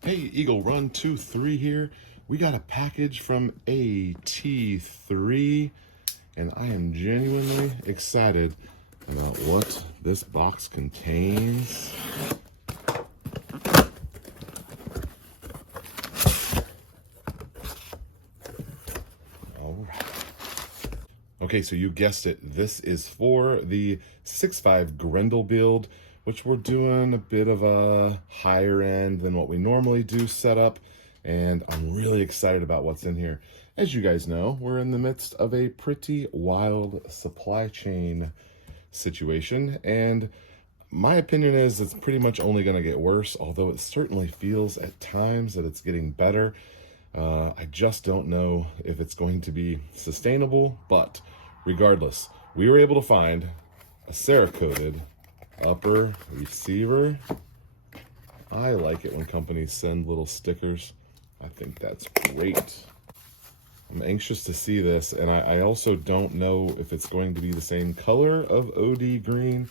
Hey, Eagle Run 23 here. We got a package from AT3, and I am genuinely excited about what this box contains. All right. Okay, so you guessed it. This is for the 6.5 Grendel build, which we're doing a bit of a higher end than what we normally do setup, and I'm really excited about what's in here. As you guys know, we're in the midst of a pretty wild supply chain situation, and my opinion is it's pretty much only going to get worse, although it certainly feels at times that it's getting better. I just don't know if it's going to be sustainable, but regardless, we were able to find a Cerakoted upper receiver. I like it when companies send little stickers. I think that's great. I'm anxious to see this, and I also don't know if it's going to be the same color of OD green,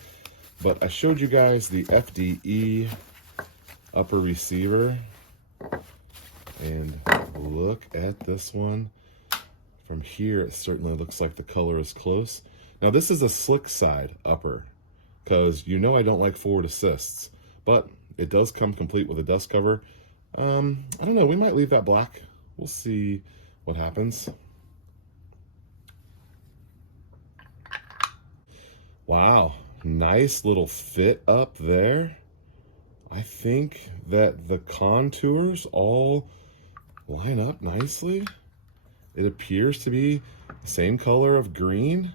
but I showed you guys the FDE upper receiver, and look at this one. From here, it certainly looks like the color is close. Now, this is a slick side upper, because you know I don't like forward assists, but it does come complete with a dust cover. I don't know, we might leave that black. We'll see what happens. Wow, nice little fit up there. I think that the contours all line up nicely. It appears to be the same color of green.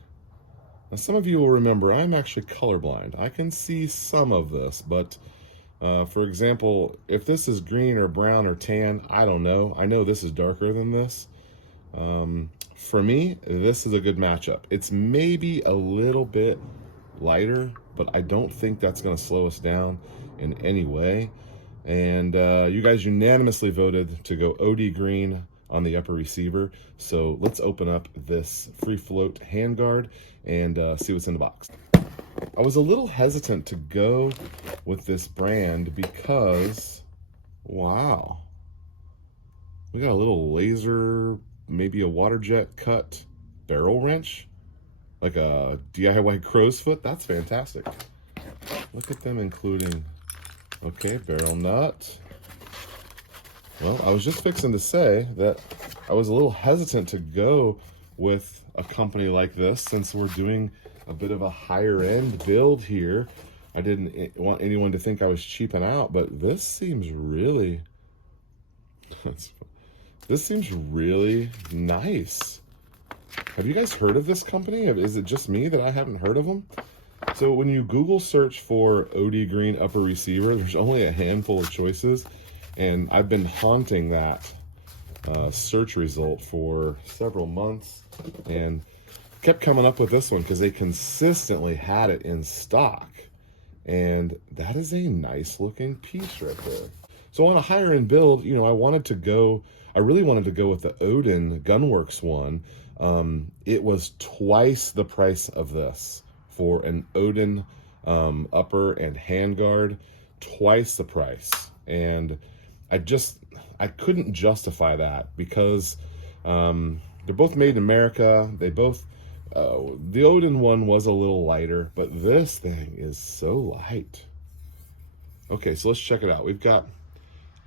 Now, some of you will remember I'm actually colorblind. I can see some of this, but for example, if this is green or brown or tan, I don't know. I know this is darker than this. For me, this is a good matchup. It's maybe a little bit lighter, but I don't think that's going to slow us down in any way. And you guys unanimously voted to go OD green on the upper receiver. So let's open up this free float handguard and see what's in the box. I was a little hesitant to go with this brand because, wow, we got a little laser, maybe a water jet cut barrel wrench, like a DIY crow's foot. That's fantastic. Look at them including, okay, barrel nut. Well, I was just fixing to say that I was a little hesitant to go with a company like this since we're doing a bit of a higher end build here. I didn't want anyone to think I was cheaping out, but this seems really, this seems really nice. Have you guys heard of this company? Is it just me that I haven't heard of them? So when you Google search for OD green upper receiver, there's only a handful of choices. And I've been haunting that search result for several months and kept coming up with this one because they consistently had it in stock. And that is a nice looking piece right there. So on a higher end build, you know, I really wanted to go with the Odin Gunworks one. It was twice the price of this for an Odin upper and handguard, twice the price. And I couldn't justify that because they're both made in America. They both, the Odin one was a little lighter, but this thing is so light. Okay, so let's check it out. We've got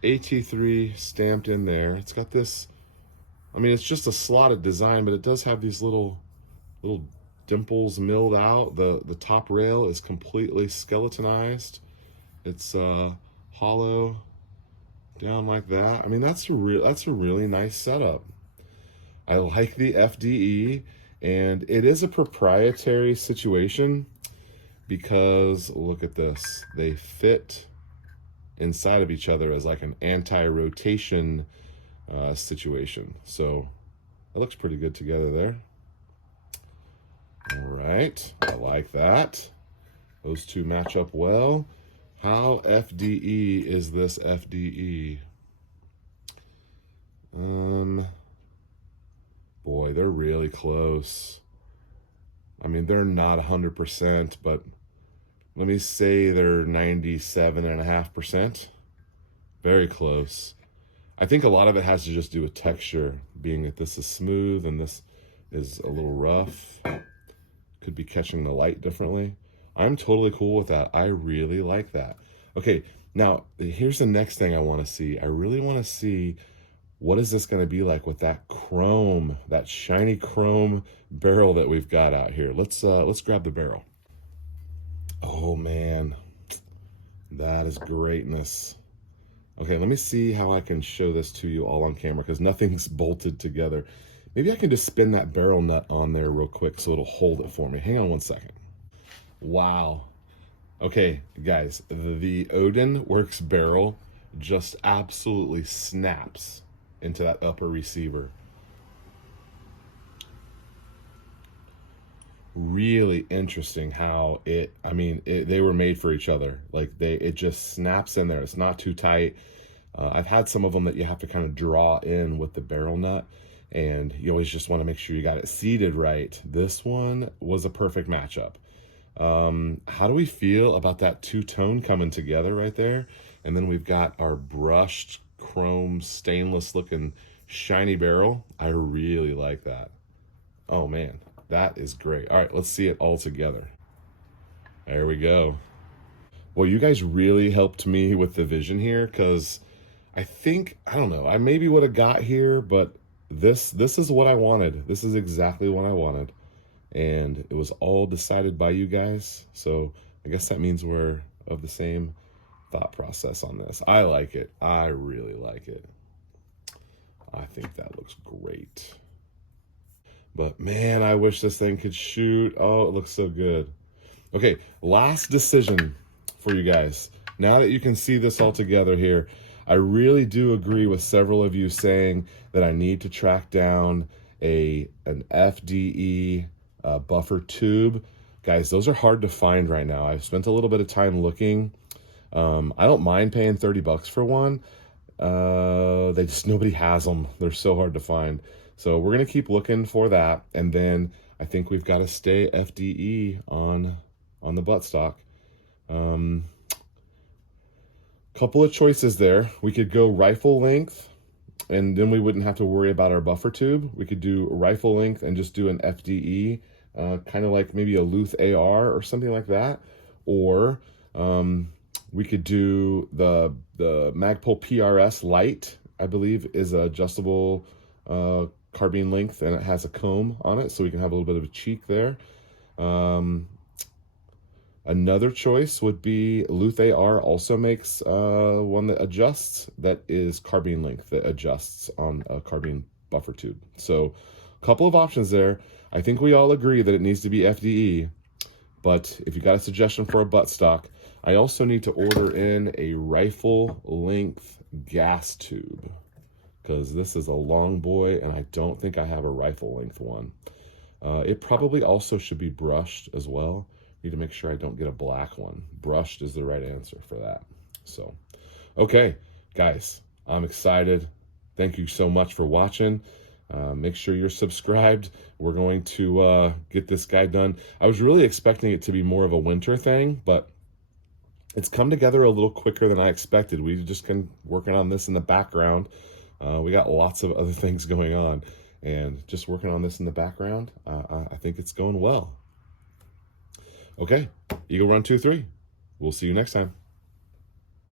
AT3 stamped in there. It's got this, I mean, it's just a slotted design, but it does have these little dimples milled out. The top rail is completely skeletonized. It's hollow down like that. I mean, that's a really nice setup. I like the FDE, and it is a proprietary situation because look at this. They fit inside of each other as like an anti-rotation situation. So it looks pretty good together there. All right, I like that. Those two match up well. How FDE is this FDE? Boy, they're really close. I mean, they're not 100%, but let me say they're 97.5%. Very close. I think a lot of it has to just do with texture, being that this is smooth and this is a little rough. Could be catching the light differently. I'm totally cool with that. I really like that. Okay, now here's the next thing I want to see. I really want to see what is this going to be like with that chrome, that shiny chrome barrel that we've got out here. Let's grab the barrel. Oh man, that is greatness. Okay, let me see how I can show this to you all on camera because nothing's bolted together. Maybe I can just spin that barrel nut on there real quick so it'll hold it for me. Hang on one second. Wow. Okay, guys, the Odin Works barrel just absolutely snaps into that upper receiver. Really interesting how they were made for each other. Like it just snaps in there. It's not too tight. I've had some of them that you have to kind of draw in with the barrel nut, and you always just want to make sure you got it seated right. This one was a perfect matchup. How do we feel about that two-tone coming together right there? And then we've got our brushed chrome stainless looking shiny barrel. I really like that. Oh man, that is great. All right, let's see it all together. There we go. Well, you guys really helped me with the vision here, because I don't know, I maybe would have got here, but this is what I wanted. This is exactly what I wanted. And it was all decided by you guys. So I guess that means we're of the same thought process on this. I like it. I really like it. I think that looks great. But man, I wish this thing could shoot. Oh, it looks so good. Okay, last decision for you guys. Now that you can see this all together here, I really do agree with several of you saying that I need to track down an FDE buffer tube. Guys, those are hard to find right now. I've spent a little bit of time looking. I don't mind paying 30 bucks for one. Nobody has them. They're so hard to find. So we're going to keep looking for that. And then I think we've got to stay FDE on the buttstock. Couple of choices there. We could go rifle length, and then we wouldn't have to worry about our buffer tube. We could do rifle length and just do an FDE, kind of like maybe a Luth AR or something like that. Or we could do the Magpul PRS Lite, I believe, is adjustable carbine length, and it has a comb on it, so we can have a little bit of a cheek there. Another choice would be Luth AR also makes one that adjusts, that is carbine length, that adjusts on a carbine buffer tube. So a couple of options there. I think we all agree that it needs to be FDE, but if you got a suggestion for a buttstock, I also need to order in a rifle length gas tube, because this is a long boy and I don't think I have a rifle length one. It probably also should be brushed as well. Need to make sure I don't get a black one. Brushed is the right answer for that. So, okay, guys, I'm excited. Thank you so much for watching. Make sure you're subscribed. We're going to get this guy done. I was really expecting it to be more of a winter thing, but it's come together a little quicker than I expected. We've just been working on this in the background. We got lots of other things going on, and just working on this in the background, I think it's going well. Okay, Eagle Run 2-3. We'll see you next time.